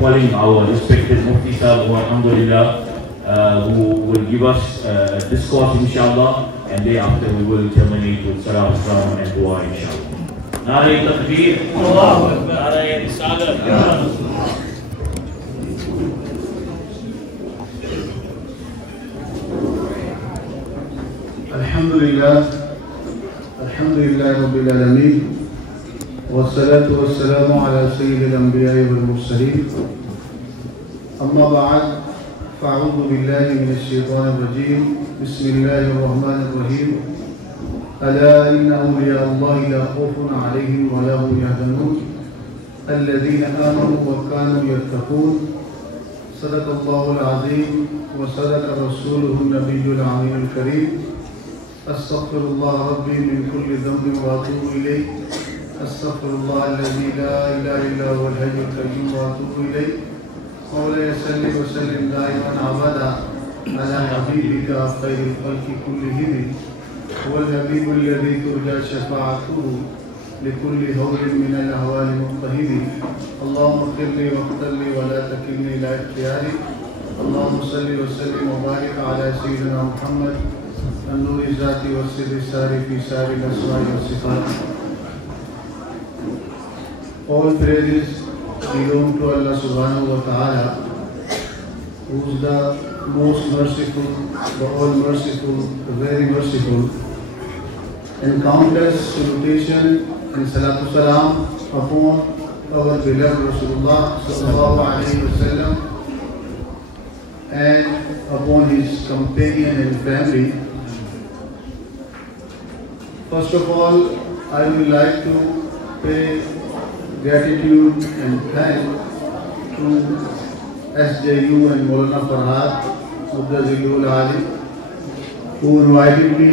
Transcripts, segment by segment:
calling our respected Mufti Sahib, who alhamdulillah, who will give us a discourse inshallah, and thereafter we will terminate with Salam Islam and Dua inshallah. Nare Takbir, Allahu Akbar, Nare Risalat. Alhamdulillah Rabbil Alameen. والصلاة والسلام على سيد الأنبياء والمرسلين. أما بعد فأعوذ بالله من الشيطان الرجيم. بسم الله الرحمن الرحيم. ألا إن أولياء الله لا خوف عليهم ولا هم يحزنون الذين آمنوا وكانوا يتقون. صدق الله العظيم وصدق رسوله النبي العظيم الكريم. أستغفر الله ربي من كل ذنب وأتوب إليه. أستغفر الله الذي لا إله إلا هو الحي القيوم وأتوب إليه. مولاي صل وسلم دائما أبدا على حبيبك خير الخلق كلهم. هو الحبيب الذي ترجى شفاعته لكل هول من الأهوال مضطهد. اللهم اغفر لي واغفر لي ولا تكلني إلى اختياري. اللهم صل وسلم وبارك على سيدنا محمد النور الذاتي والسر الساري في سار الأسماء والصفات. All praises belong to Allah subhanahu wa ta'ala, who is the most merciful, the all merciful, the very merciful. And countless salutation and salatu salam upon our beloved Rasulullah sallallahu alayhi wa sallam and upon his companion and family. First of all, I would like to pay gratitude and thanks to SJU and Maulana Farhad Muddazilul Ali, who invited me,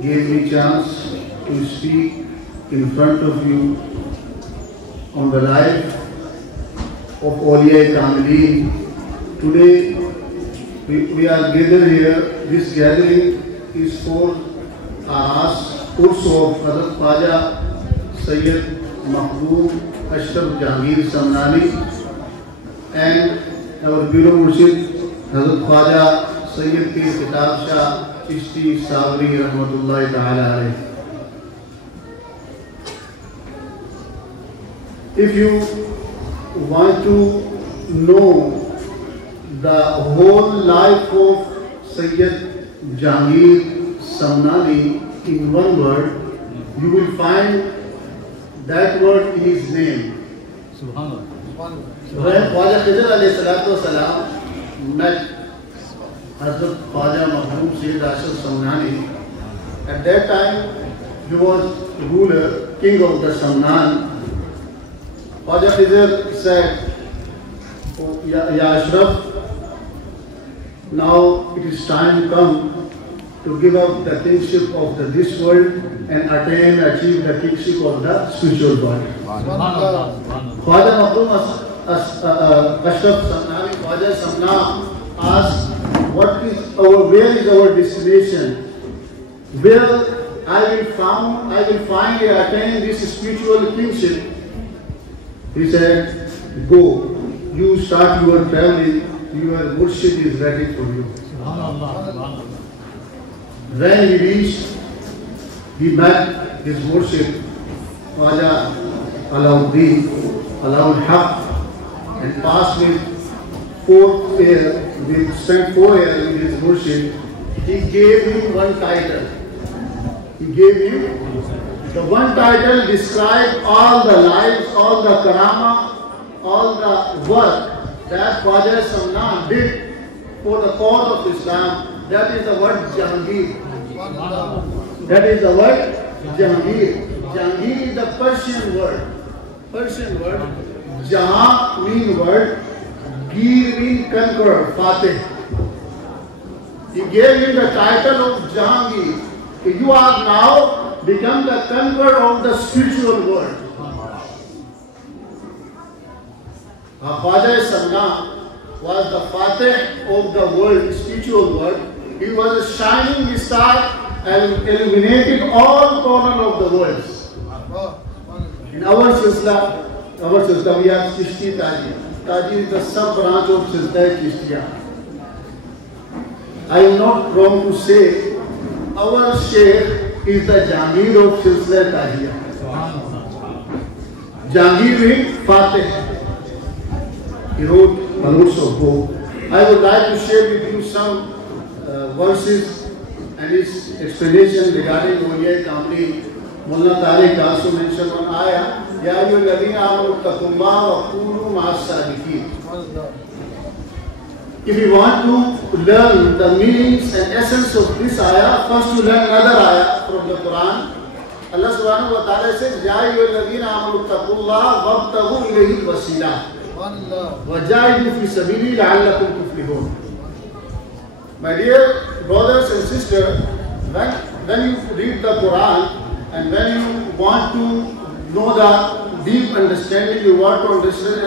gave me chance to speak in front of you on the life of Awliya Kamilin. Today we are gathered here. This gathering is for Aras, also of Hazrat Khwaja Sayyid Mahbub Ashraf Jahangir Samnani and our Bureau Murshid Hazrat Khwaja Sayyid Pir Kitab Shah Chishti Sabri Rahmatullahi Ta'ala alayhi. If you want to know the whole life of Sayyid Jahangir Samnani in one word, you will find that word in his name. Subhanallah. When Khwaja Khidr alayhi salatu wasalam met Hazrat Khwaja Mahbub Sayyid Ashraf Samnani, at that time he was ruler, king of the Samnan. Khwaja Khidr said, oh, Ya Ashraf, now it is time come to give up the kingship of this world and achieve the kingship of the spiritual world. Khwaja Mahbub Ashraf Samnani, Khwaja Samna asked, where is our destination? Where I will finally attain this spiritual kingship? He said, go, you start your traveling, your murshid is ready for you. When he reached, he met his murshid, Khwaja Alauddin, Alaul Haq, and passed with 4 years, we spent 4 years with his murshid. He gave him one title. He gave him the one title described all the lives, all the karama, all the work that Khwaja Samna did for the cause of Islam. That is the word Jahangir. That is the word Jahangir. Jahangir is the Persian word. Persian word. Jahan mean word. Gir mean conqueror, Fateh. He gave him the title of Jahangir. You are now become the conqueror of the spiritual world. Khwaja Samna was the Fateh of the world, spiritual world. He was a shining star and illuminated all corners of the world. In our Silsila we have Chishti Taji. Taji is the sub-branch of Silsila Chishtiya. I am not wrong to say our Sheikh is the Jahangir of Silsila Tajia. Jahangir means Fateh. He wrote volumes of book. I would like to share with you some verses and his explanation regarding Awliya Kamli. Mullah Tariq also mentioned one ayah, Ya ayyuhalladhina amanu taqullaha wa kunu ma'as sadiqin. If you want to learn the meanings and essence of this ayah, first you learn another ayah from the Quran. Allah subhanahu wa ta'ala says, Ya ayyuhalladhina amanu taqullaha wabtaghu ilayhi al-wasila wa jahidu fi sabili la'allakum tuflihun. My dear brothers and sisters, when you read the Quran and when you want to know the deep understanding, you want to understand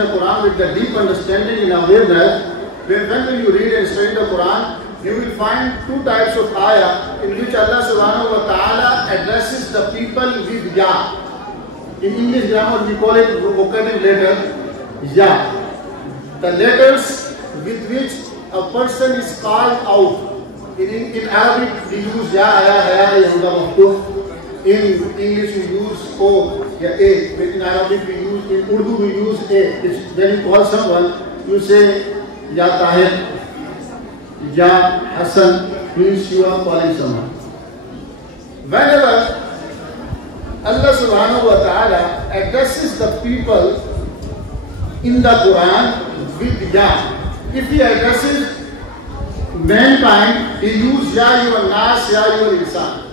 the Quran with the deep understanding and awareness, when you read and study the Quran, you will find two types of ayah in which Allah subhanahu wa ta'ala addresses the people with Ya. In English grammar we call it vocative letter Ya. The letters with which a person is called out. In Arabic we use Ya, Aya, Haya, Yahuda, Maftuf. In English we use O, Ya, A. In Arabic we use, in Urdu we use A. When you call someone, you say Ya Tahir, Ya Hassan, means you are calling someone. Whenever Allah subhanahu wa ta'ala addresses the people in the Quran with Ya, if he addresses mankind, he uses Ya ayyuhan nas, Ya ayyuhal insan.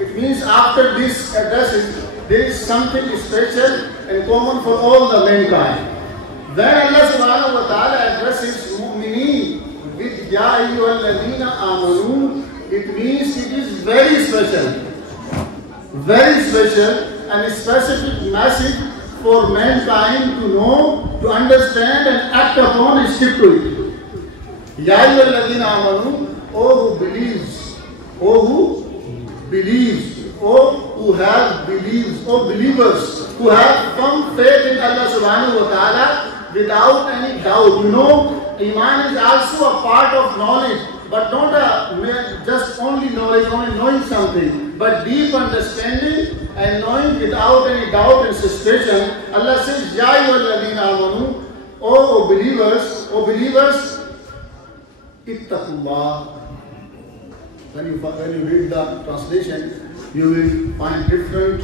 It means after this addresses, there is something special and common for all the mankind. When Allah subhanahu wa ta'ala addresses mu'mineen with Ya ayyuhal ladhina amanu, it means it is very special and specific message for mankind to know, to understand and act upon and stick to it. Ya ayyuhal ladhina amanu, O who believes, who have beliefs, O believers who have firm faith in Allah subhanahu wa ta'ala without any doubt. You know, Iman is also a part of knowledge, but not just only knowledge, only knowing something, but deep understanding and knowing without any doubt and suspicion. Allah says, Ya ayyuhalladhina amanu, O believers, ittaqullah. When you read the translation, you will find different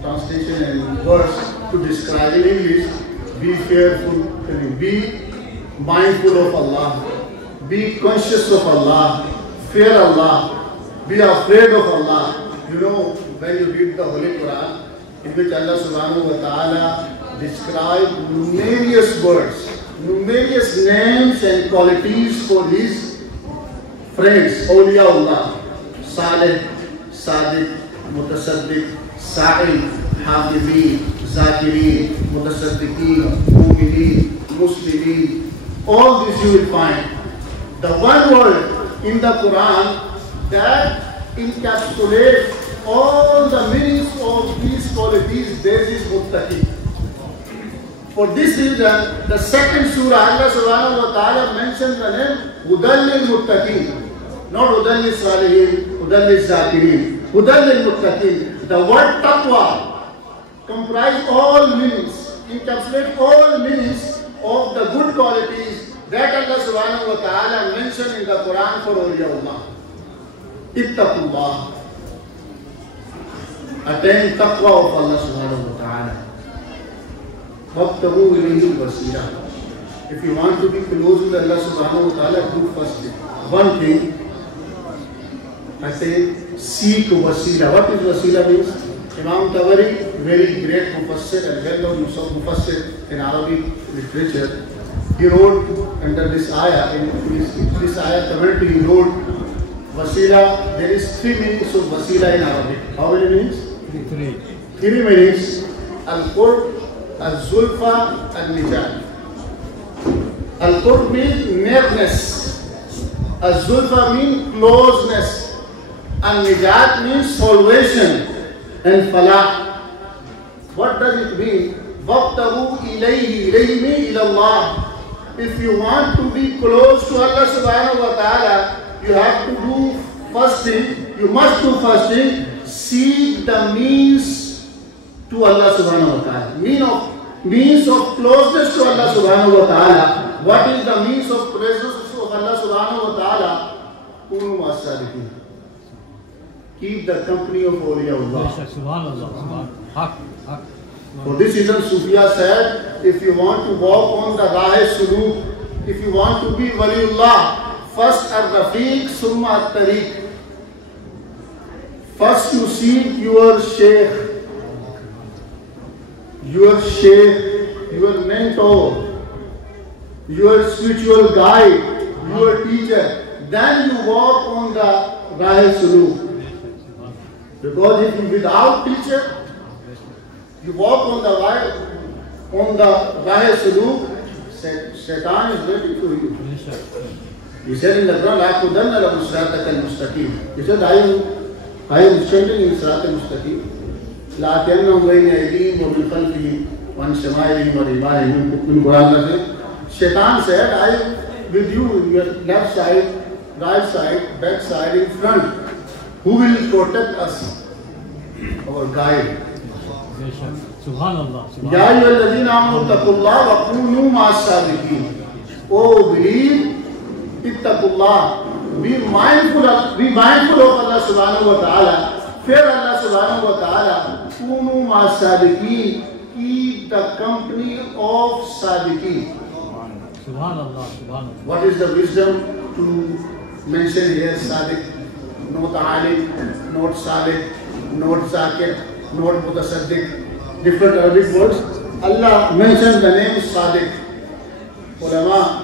translation and words to describe. In English, be fearful, be mindful of Allah, be conscious of Allah, fear Allah, be afraid of Allah. You know, when you read the Holy Quran, in which Allah subhanahu wa ta'ala describes numerous words, numerous names and qualities for His friends, awliyaullah, Salih, Sadiq, Mutasaddiq, Sa'il, Hafidhin, Zakirin, Mutasaddiqeen, Mu'mineen, Muslimin. All this you will find. The one word in the Quran that encapsulates all the meanings of these qualities, there is Muttaqi. For this reason, the second surah, Allah subhanahu wa ta'ala mentions the name Hudan lil Muttaqin. Not Hudan lil Salihin, Hudan lil Zakirin. Hudan lil Muttaqin. The word taqwa comprises all meanings, encapsulates all meanings of the good qualities that Allah subhanahu wa ta'ala mentioned in the Quran for awliyaullah. Ittaqullah. Attain taqwa of Allah subhanahu wa ta'ala. Wabtaghu ilayhi al-wasila. If you want to be close with Allah subhanahu wa ta'ala, do first thing. One thing, I say, seek wasila. What is wasila means? Imam Tabari, very great mufassir and well-known mufassir in Arabic literature, he wrote under this ayah, in this ayah commentary, he wrote, wasila, there is three meanings of wasila in Arabic. How many meanings? Three meanings. Al-Qurb, Al-Zulfa, Al-Nijat. Al-Qurb means nearness. Al-Zulfa means closeness. Al-Nijat means salvation and falah. What does it mean? وَابْتَغُوا إِلَيْهِ إِلَيْهِ إِلَى اللَّهِ. If you want to be close to Allah subhanahu wa ta'ala, you have to do first thing, you must do first thing, seek the means to Allah subhanahu wa ta'ala. Means of closeness to Allah subhanahu wa ta'ala. What is the means of closeness of Allah subhanahu wa ta'ala? Kunu ma'as-sadiqin. Keep the company of awliyaullah. For this reason, Sufiya said, if you want to walk on the Rah-e-Suluk, if you want to be waliullah, first ar-Rafiq, summa at-Tariq. First you seek your sheikh, your mentor, your spiritual guide, your teacher. Then you walk on the Rah-e-Suluk. Because if you without teacher, you walk on the Rah-e-Suluk, Shaitan is waiting for you. He said in the Quran, لَأَقْعُدَنَّ لَهُمْ صِرَاطَكَ الْمُسْتَقِيمَ. He said, I am standing in Sirat al-Mustaqim. لَأَتِيَنَّهُمْ بَيْنَ أَيْدِيهِمْ وَمِنْ خَلْفِهِمْ وَعَنْ شَمَائِلِهِمْ وَعَنْ أَيْمَانِهِمْ. Shaitan said, I am with you, your left side, right side, back side, in front. Who will protect us? Our guide. Subhanallah. Ya ayyuhalladhina amanu ittaqullaha wa kunu ma'as-sadiqin. Oh, believe, ittaqullah. Be mindful of Allah subhanahu wa ta'ala. Fear Allah subhanahu wa ta'ala. Kunu ma'as-sadiqin. Keep the company of sadiqin. Subhanallah. What is the wisdom to mention here sadiq? Not alim, not salih, not zakir, not mutasaddiq. Different Arabic words. Allah mentioned the name Sadiq. Ulama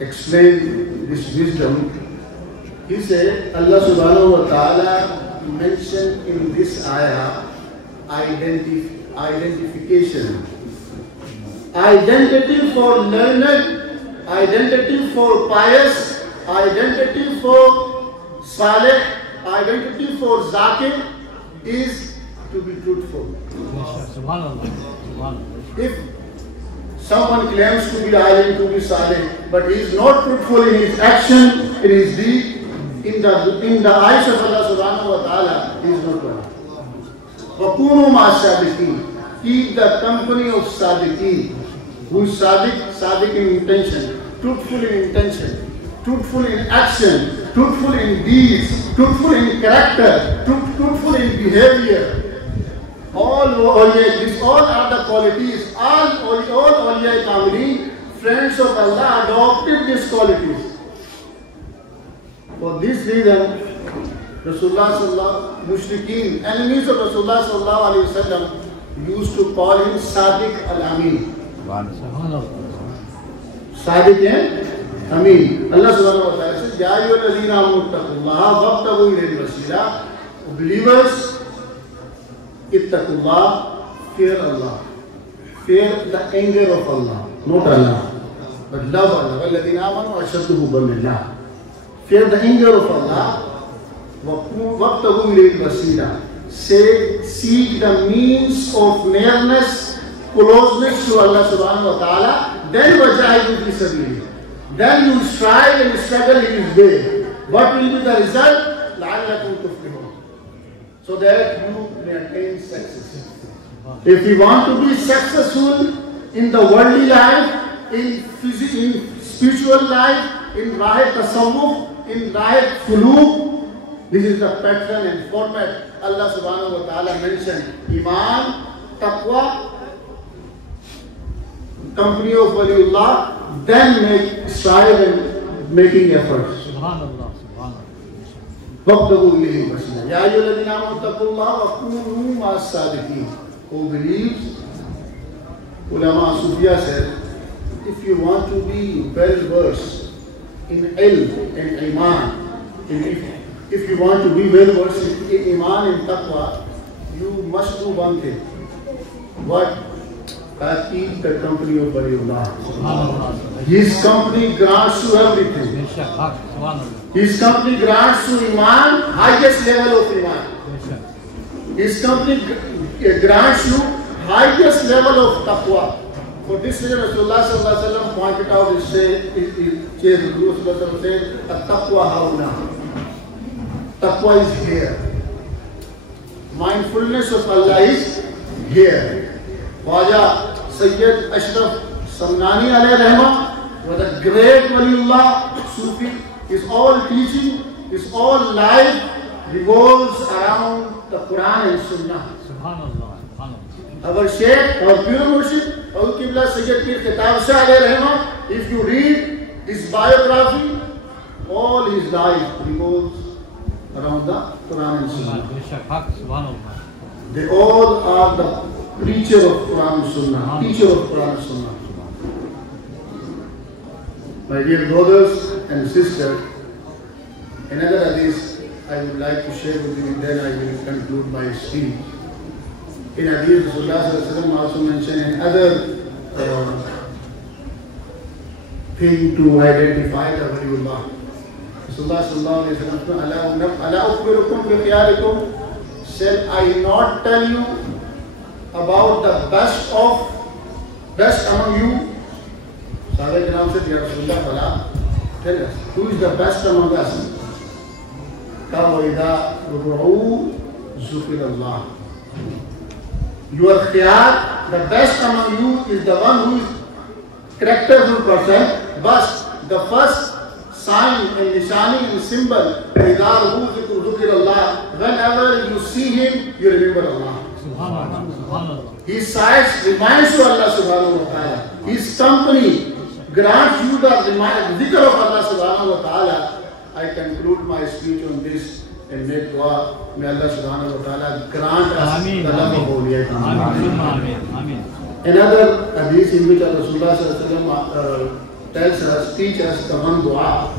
explained this wisdom. He said Allah subhanahu wa ta'ala mentioned in this ayah identification. Identity for learned, identity for pious, identity for salih, identity for zakir is to be truthful. If someone claims to be alim, to be salih, but he is not truthful in his action, in his deed, in the eyes of Allah subhanahu wa ta'ala, he is not one. وَكُونُوا مَعَ الصَّادِقِينَ. Keep the company of sadiqeen. Who is sadiq? Sadiq in intention, truthful in intention, truthful in action, truthful in deeds, truthful in character, truthful in behavior. All awliya, all are the qualities. All awliya kamilin, friends of Allah, adopted these qualities. For this reason, Rasulullah sallallahu mushrikeen, enemies of Rasulullah sallallahu alayhi wasallam, used to call him Sadiq al-Amin. Sadiq and Amin. Allah subhanahu wa ta'ala says, Ya ayyuhalladhina amanu ittaqullaha wabtaghu ilayhi al-wasila. Believers, ittaqullah, fear Allah. Fear the anger of Allah, not Allah, but love Allah. وَالَّذِينَ آمَنُوا أَشَدُّ حُبًّا لِلَّهِ. Fear the anger of Allah. وَابْتَغُوا إِلَيْهِ الْوَسِيلَةَ. Seek the means of nearness, closeness to Allah subhanahu wa ta'ala. Then وَجَاهِدُوا فِي سَبِيلِهِ. Then you strive and struggle in His way. What will be the result? لَعَلَّكُمْ تُفْلِحُونَ. So that you may attain success. If you want to be successful in the worldly life, in spiritual life, in Rah Tasawwuf, in Rah Suluk, this is the pattern and format Allah subhanahu wa ta'ala mentioned. Iman, Taqwa, company of waliullah, then strive and making efforts. Subhanallah. وَابْتَغُوا إِلَيْهِ الْوَسِيلَةَ. يَا أَيُّهَا الَّذِينَ آمَنُوا اتَّقُوا اللَّهَ وَكُونُوا مَعَ الصَّادِقِينَ. Who believes? Ulama Sufiya said, if you want to be well versed in ilm and iman, if you want to be well versed in iman and taqwa, you must do one thing. What? Keep the company of waliullah. His company grants you everything. His company grants you iman, highest level of iman. His company grants you highest level of taqwa. For this reason, Rasulullah sallallahu alaihi wasallam pointed out, he said, Rasulullah said, "At-taqwa hauna." Taqwa is here. Mindfulness of Allah is here. Khwaja Sayyid Ashraf Samnani alayhi rahmah was a great waliullah, Sufi. His all teaching, his all life revolves around the Quran and Sunnah. Subhanallah. Our Shaykh, our pure Murshid, our Qibla Sayyid Pir Kitab Shah alayhi rahmah, if you read his biography, all his life revolves around the Quran and Sunnah. They all are the preacher of Quran and Sunnah, teacher of Quran and Sunnah. My dear brothers and sisters, another hadith I would like to share with you, and then I will conclude my speech. In hadith, Rasulullah also mentioned another thing to identify the waliullah. Rasulullah said, I not tell you about the best among you. Sahaba Kiram said, Ya Rasulullah, Bala, tell us, who is the best among us? Your khiyar, the best among you is the one who is characterful person, but the first sign and nishani and symbol, whenever you see him, you remember Allah. Subhanallah. His sight reminds you of Allah subhanahu wa ta'ala. His company grants you the dhikr of Allah subhanahu wa ta'ala. I conclude my speech on this and make dua. May Allah subhanahu wa ta'ala grant us the love of awliya. Another hadith in which Rasulullah sallallahu alaihi wasallam tells us, teach us the one dua,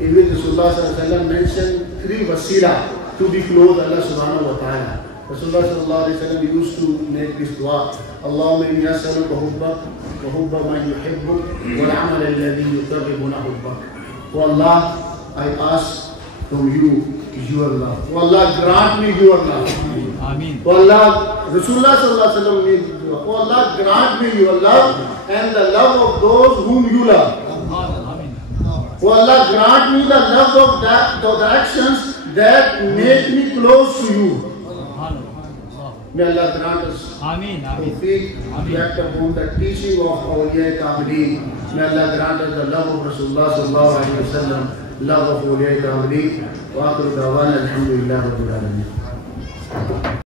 in which Rasulullah sallallahu alaihi wasallam mentioned 3 wasila to be close to Allah subhanahu wa ta'ala. Rasulullah sallallahu alaihi wasallam used to make this dua. Allahumma inni as'aluka hubbak wa hubba man yuhibbuk wal amal alladhi yuqarribuna hubbak. O Allah, I ask from you your love. O Allah, grant me your love. Ameen. O Allah, Rasulullah sallallahu alaihi wasallam made this dua. O Allah, grant me your love and the love of those whom you love. O Allah, grant me the love of the actions that make me close to you. May Allah grant us tawfiq to act upon the teaching of awliya kamilin. May Allah grant us the love of Rasulullah sallallahu alaihi wasallam, love of awliya kamilin. Wa akhiru da'wana alhamdulillahi rabbil alamin.